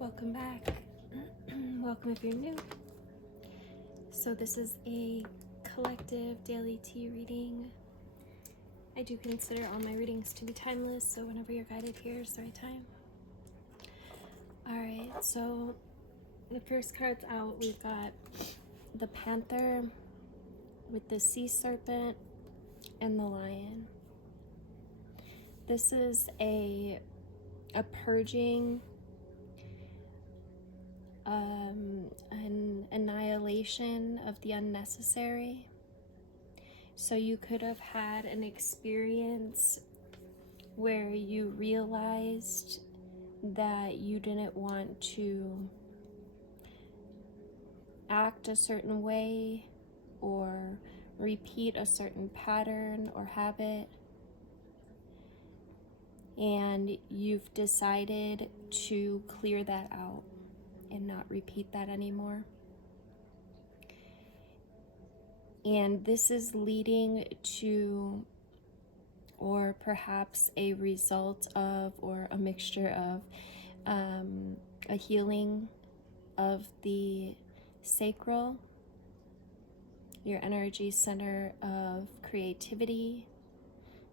welcome back. Welcome if you're new. So this is a collective daily tea reading. I do consider all my readings to be timeless, so whenever you're guided here is the right time. Alright, so the first card's out. We've got the Panther with the Sea Serpent and the Lion. This is a purging, an annihilation of the unnecessary. So you could have had an experience where you realized that you didn't want to act a certain way or repeat a certain pattern or habit, and you've decided to clear that out and not repeat that anymore. And this is leading to, or perhaps a result of, or a mixture of, a healing of the sacral, your energy center of creativity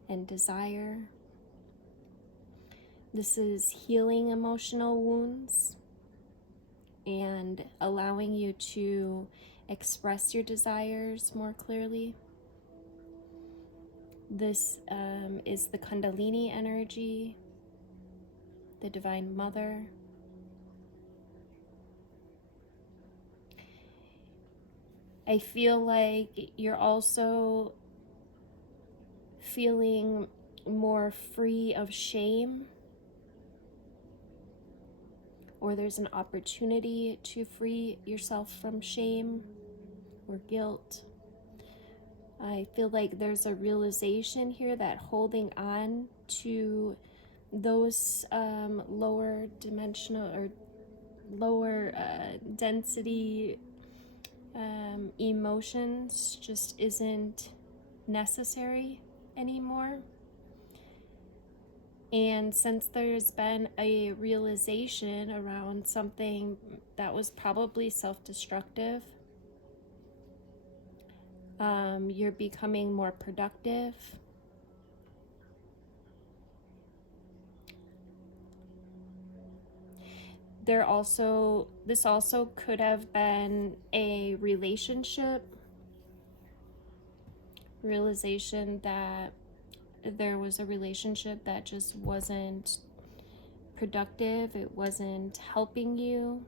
and desire. This is healing emotional wounds and allowing you to express your desires more clearly. This is the Kundalini energy, the Divine Mother. I feel like you're also feeling more free of shame, or there's an opportunity to free yourself from shame or guilt. I feel like there's a realization here that holding on to those lower dimensional or lower density emotions just isn't necessary anymore. And since there's been a realization around something that was probably self-destructive, you're becoming more productive. This also could have been a relationship, realization that there was a relationship that just wasn't productive, it wasn't helping you.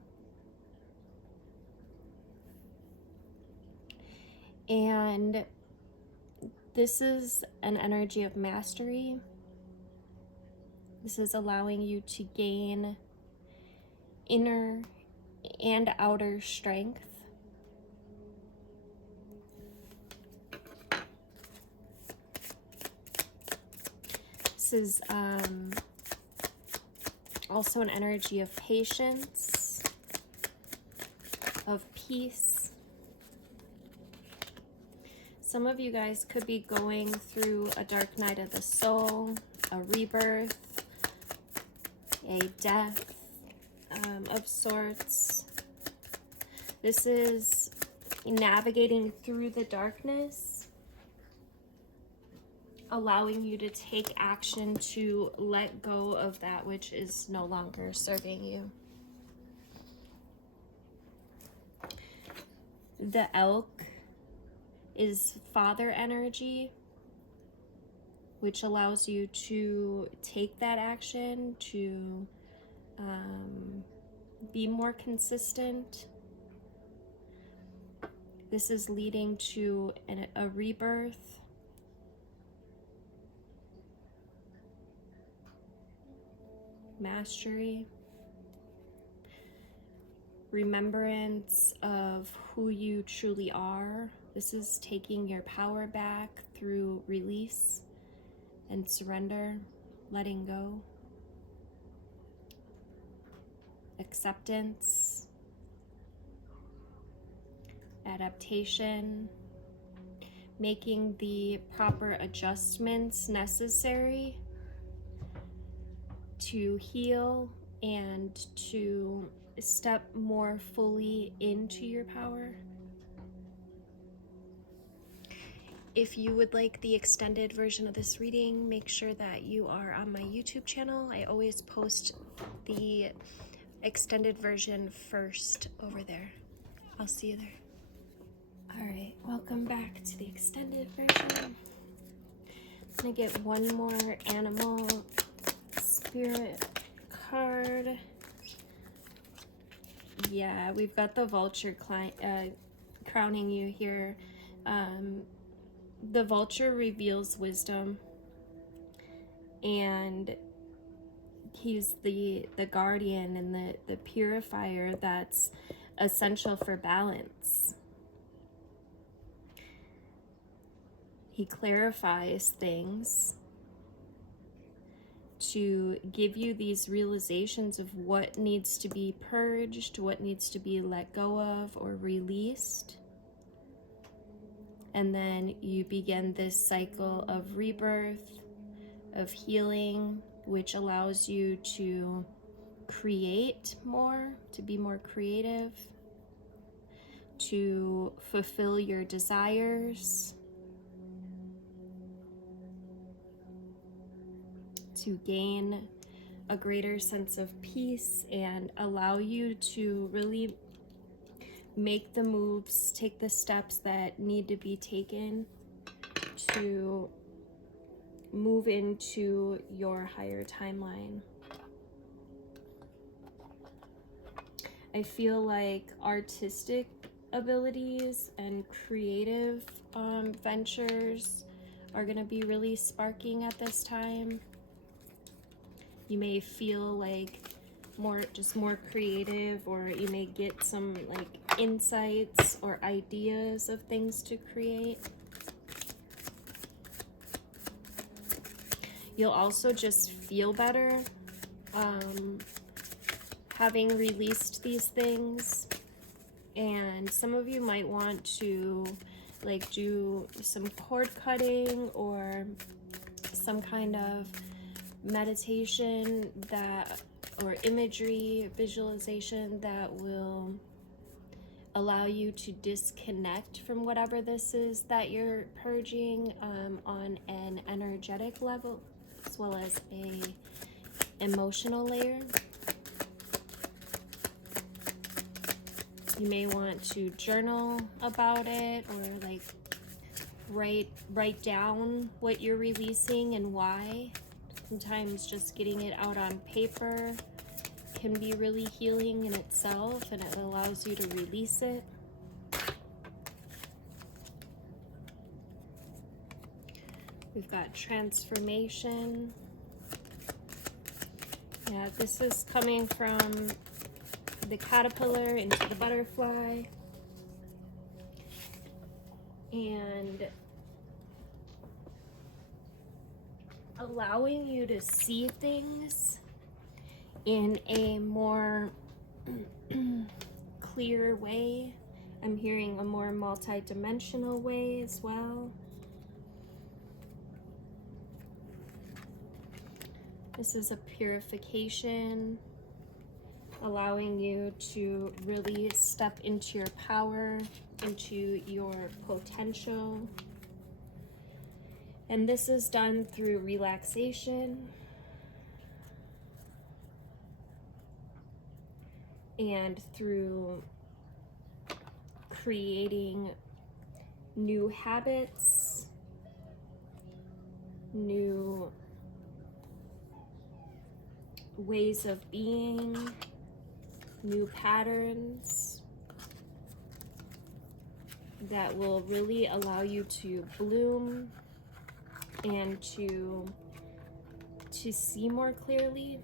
And this is an energy of mastery. This is allowing you to gain inner and outer strength. This is also an energy of patience, of peace. Some of you guys could be going through a dark night of the soul, a rebirth, a death of sorts. This is navigating through the darkness, allowing you to take action to let go of that which is no longer serving you. The elk is father energy, which allows you to take that action, to be more consistent. This is leading to a rebirth. Mastery. Remembrance of who you truly are. This is taking your power back through release and surrender, letting go. Acceptance, adaptation, making the proper adjustments necessary to heal and to step more fully into your power. If you would like the extended version of this reading, make sure that you are on my YouTube channel. I always post the extended version first over there. I'll see you there. All right, welcome back to the extended version. I'm gonna get one more animal spirit card. Yeah, we've got the vulture crowning you here. The vulture reveals wisdom, and he's the guardian and the purifier that's essential for balance. He clarifies things to give you these realizations of what needs to be purged, what needs to be let go of or released. And then you begin this cycle of rebirth, of healing, which allows you to create more, to be more creative, to fulfill your desires, to gain a greater sense of peace, and allow you to really make the moves, take the steps that need to be taken to move into your higher timeline. I feel like artistic abilities and creative ventures are going to be really sparking at this time. You may feel like more creative, or you may get some like insights or ideas of things to create. You'll also just feel better having released these things. And some of you might want to like do some cord cutting or some kind of meditation or imagery, visualization that will allow you to disconnect from whatever this is that you're purging on an energetic level, as well as a emotional layer. You may want to journal about it, or like write down what you're releasing and why. Sometimes just getting it out on paper can be really healing in itself, and it allows you to release it. We've got transformation. Yeah, this is coming from the caterpillar into the butterfly. And allowing you to see things in a more clear way. I'm hearing a more multi-dimensional way as well. This is a purification, allowing you to really step into your power, into your potential. And this is done through relaxation and through creating new habits, new ways of being, new patterns that will really allow you to bloom and to see more clearly.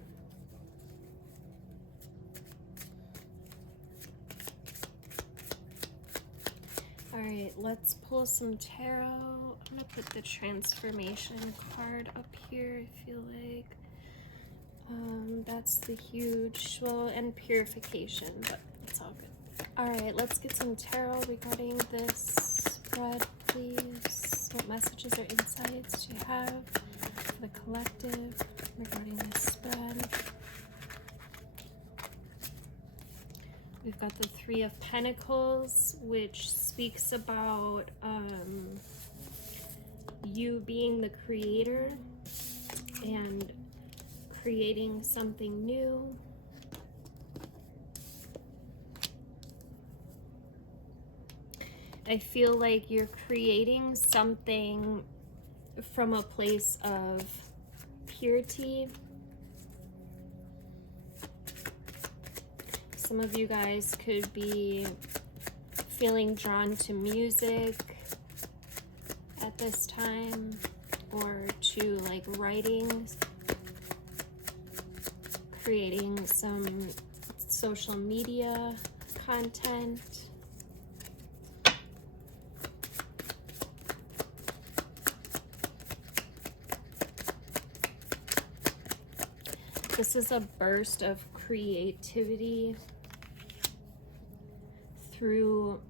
All right, let's pull some tarot. I'm gonna put the transformation card up here, I feel like. That's the huge, well, and purification, but it's all good. All right, let's get some tarot regarding this spread, please. What messages or insights do you have for the collective regarding this spread? We've got the Three of Pentacles, which speaks about you being the creator and creating something new. I feel like you're creating something from a place of purity. Some of you guys could be feeling drawn to music at this time, or to like writing, creating some social media content. This is a burst of creativity through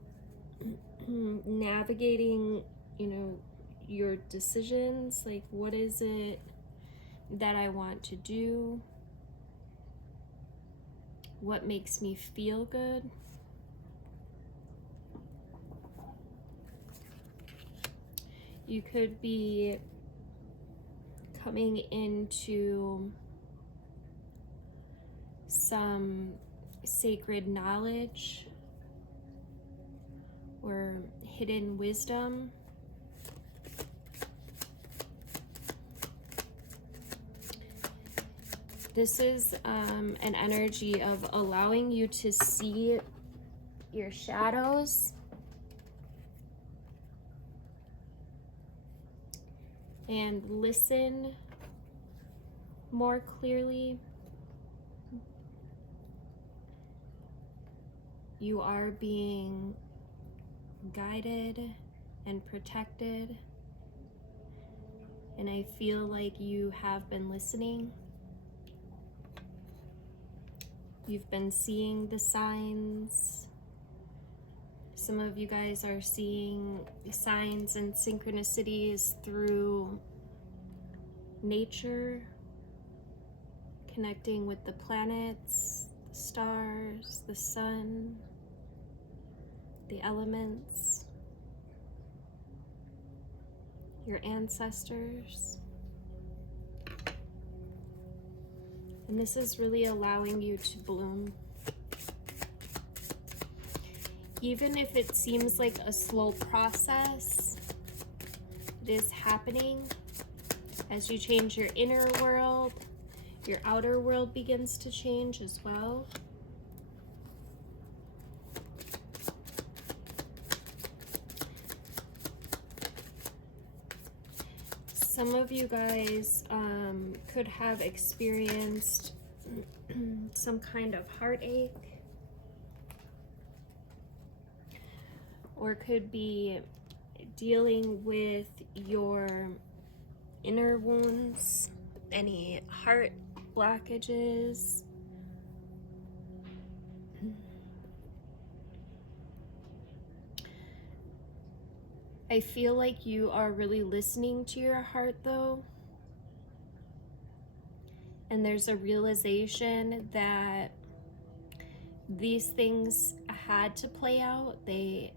navigating, you know, your decisions. Like, what is it that I want to do? What makes me feel good? You could be coming into some sacred knowledge or hidden wisdom. This is an energy of allowing you to see your shadows and listen more clearly. You are being guided and protected, and I feel like you have been listening. You've been seeing the signs. Some of you guys are seeing signs and synchronicities through nature, connecting with the planets, the stars, the sun, the elements, your ancestors. And this is really allowing you to bloom. Even if it seems like a slow process, it is happening. As you change your inner world, your outer world begins to change as well. Some of you guys could have experienced some kind of heartache, or could be dealing with your inner wounds, any heart blockages. I feel like you are really listening to your heart though. And there's a realization that these things had to play out. They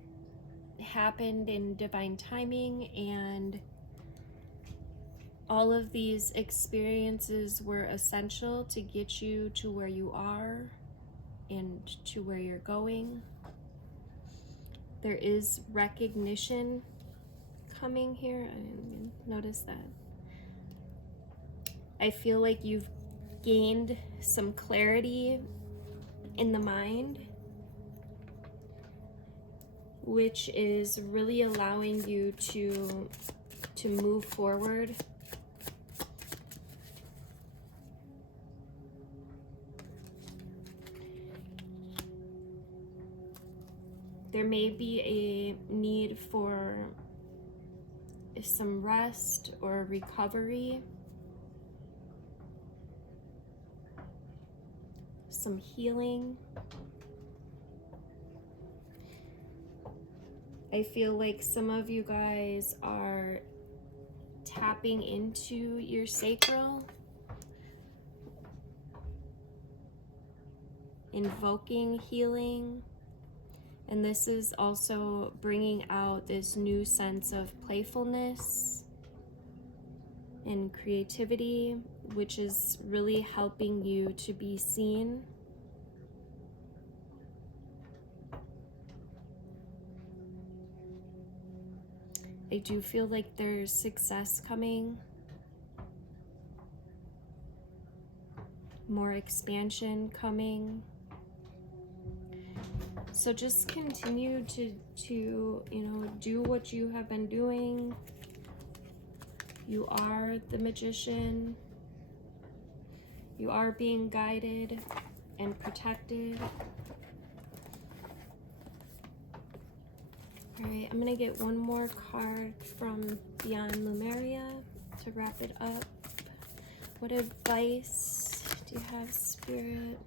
happened in divine timing, and all of these experiences were essential to get you to where you are and to where you're going. There is recognition coming here. I didn't notice that. I feel like you've gained some clarity in the mind, which is really allowing you to move forward. There may be a need for some rest or recovery, some healing. I feel like some of you guys are tapping into your sacral invoking healing. And this is also bringing out this new sense of playfulness and creativity, which is really helping you to be seen. I do feel like there's success coming, more expansion coming. So just continue to do what you have been doing. You are the magician. You are being guided and protected. All right, I'm gonna get one more card from Beyond Lemuria to wrap it up. What advice do you have, Spirit?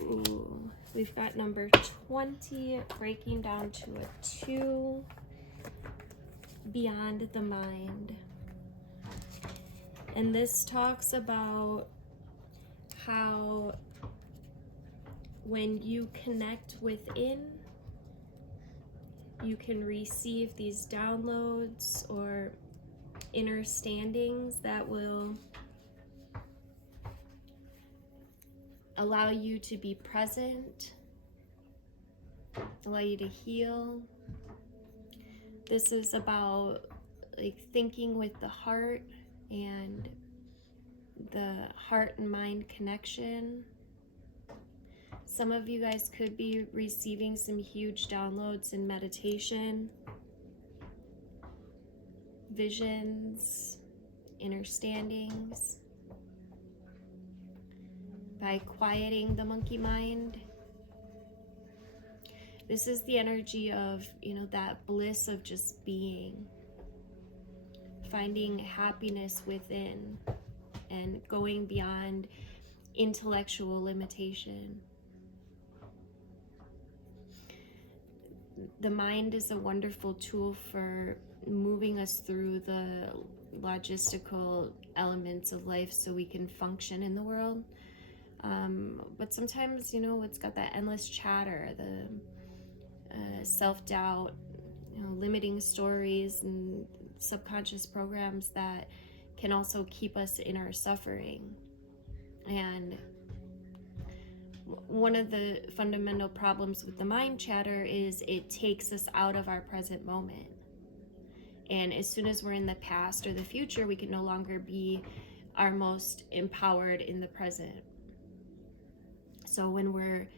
Ooh, we've got number 20, breaking down to a 2, beyond the mind. And this talks about how when you connect within, you can receive these downloads or inner standings that will allow you to be present, allow you to heal. This is about like thinking with the heart and the heart and mind connection. Some of you guys could be receiving some huge downloads in meditation, visions, understandings, by quieting the monkey mind. This is the energy of, that bliss of just being, finding happiness within and going beyond intellectual limitation. The mind is a wonderful tool for moving us through the logistical elements of life so we can function in the world. But sometimes, it's got that endless chatter, the self-doubt, limiting stories and subconscious programs that can also keep us in our suffering. And one of the fundamental problems with the mind chatter is it takes us out of our present moment. And as soon as we're in the past or the future, we can no longer be our most empowered in the present. So when we're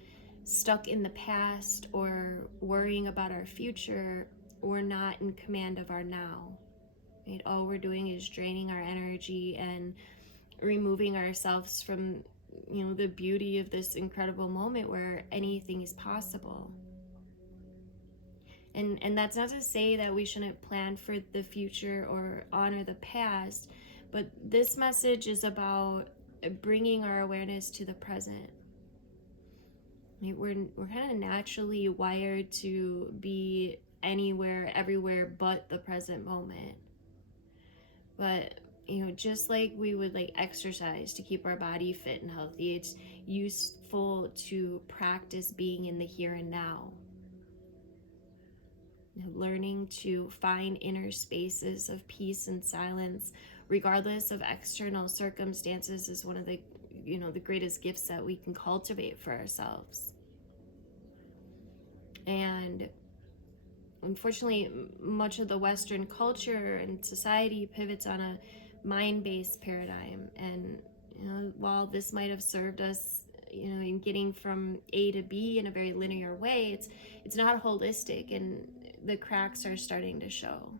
stuck in the past or worrying about our future, we're not in command of our now. Right? All we're doing is draining our energy and removing ourselves from the beauty of this incredible moment where anything is possible. And that's not to say that we shouldn't plan for the future or honor the past, but this message is about bringing our awareness to the present. We're kind of naturally wired to be anywhere, everywhere but the present moment. But just like we would exercise to keep our body fit and healthy, it's useful to practice being in the here and now. Learning to find inner spaces of peace and silence, regardless of external circumstances, is one of the the greatest gifts that we can cultivate for ourselves. And unfortunately, much of the Western culture and society pivots on a mind-based paradigm. And while this might have served us in getting from A to B in a very linear way, it's not holistic, and the cracks are starting to show.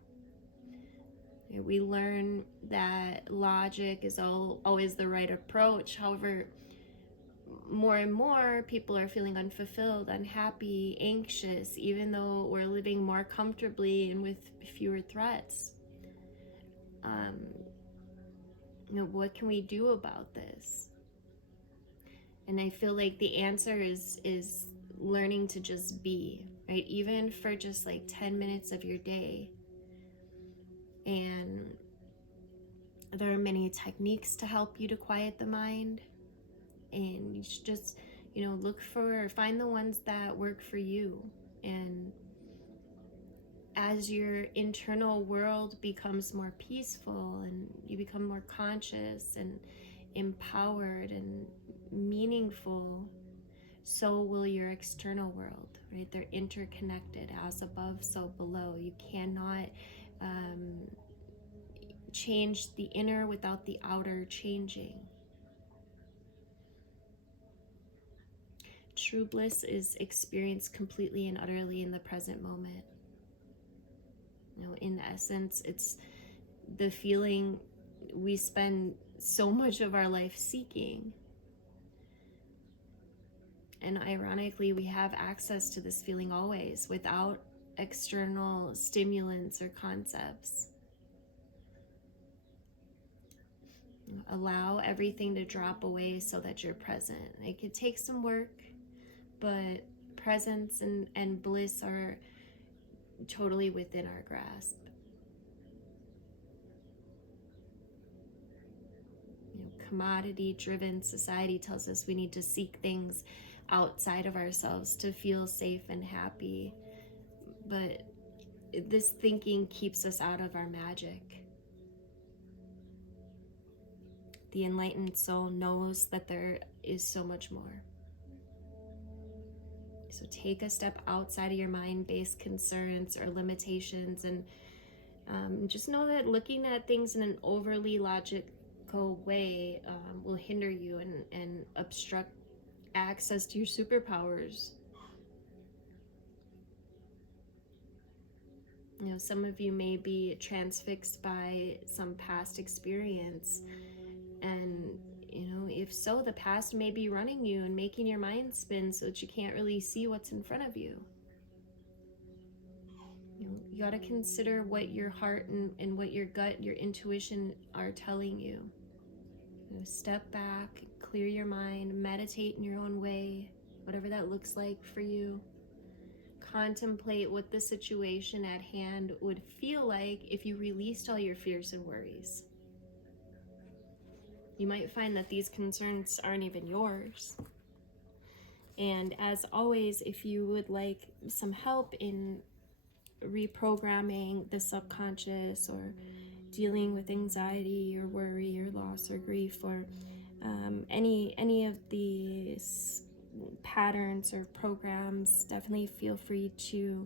We learn that logic is always the right approach. However, more and more people are feeling unfulfilled, unhappy, anxious, even though we're living more comfortably and with fewer threats. What can we do about this? And I feel like the answer is learning to just be, right? Even for just 10 minutes of your day. And there are many techniques to help you to quiet the mind. And you should just, you know, find the ones that work for you. And as your internal world becomes more peaceful and you become more conscious and empowered and meaningful, so will your external world, right? They're interconnected, as above, so below. You cannot change the inner without the outer changing. True bliss is experienced completely and utterly in the present moment. You know, in essence, it's the feeling we spend so much of our life seeking. And ironically, we have access to this feeling always without external stimulants or concepts. Allow everything to drop away so that you're present. It could take some work, but presence and bliss are totally within our grasp. You know, commodity-driven society tells us we need to seek things outside of ourselves to feel safe and happy, but this thinking keeps us out of our magic. The enlightened soul knows that there is so much more. So take a step outside of your mind-based concerns or limitations, and just know that looking at things in an overly logical way will hinder you and obstruct access to your superpowers. You know, some of you may be transfixed by some past experience, and you know, if so, the past may be running you and making your mind spin so that you can't really see what's in front of you. You know, you got to consider what your heart and what your gut, your intuition are telling you. You know, step back, clear your mind, meditate in your own way, whatever that looks like for you. Contemplate what the situation at hand would feel like if you released all your fears and worries. You might find that these concerns aren't even yours. And as always, if you would like some help in reprogramming the subconscious, or dealing with anxiety or worry or loss or grief, or any of these patterns or programs, definitely feel free to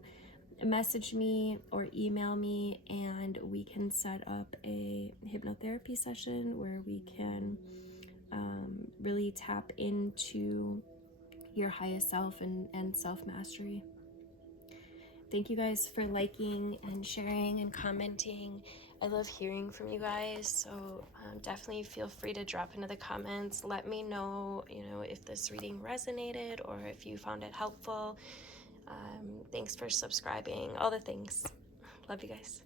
message me or email me, and we can set up a hypnotherapy session where we can really tap into your highest self and self-mastery. Thank you guys for liking and sharing and commenting. I love hearing from you guys, so definitely feel free to drop into the comments. Let me know, you know, if this reading resonated or if you found it helpful. Thanks for subscribing, all the things. Love you guys.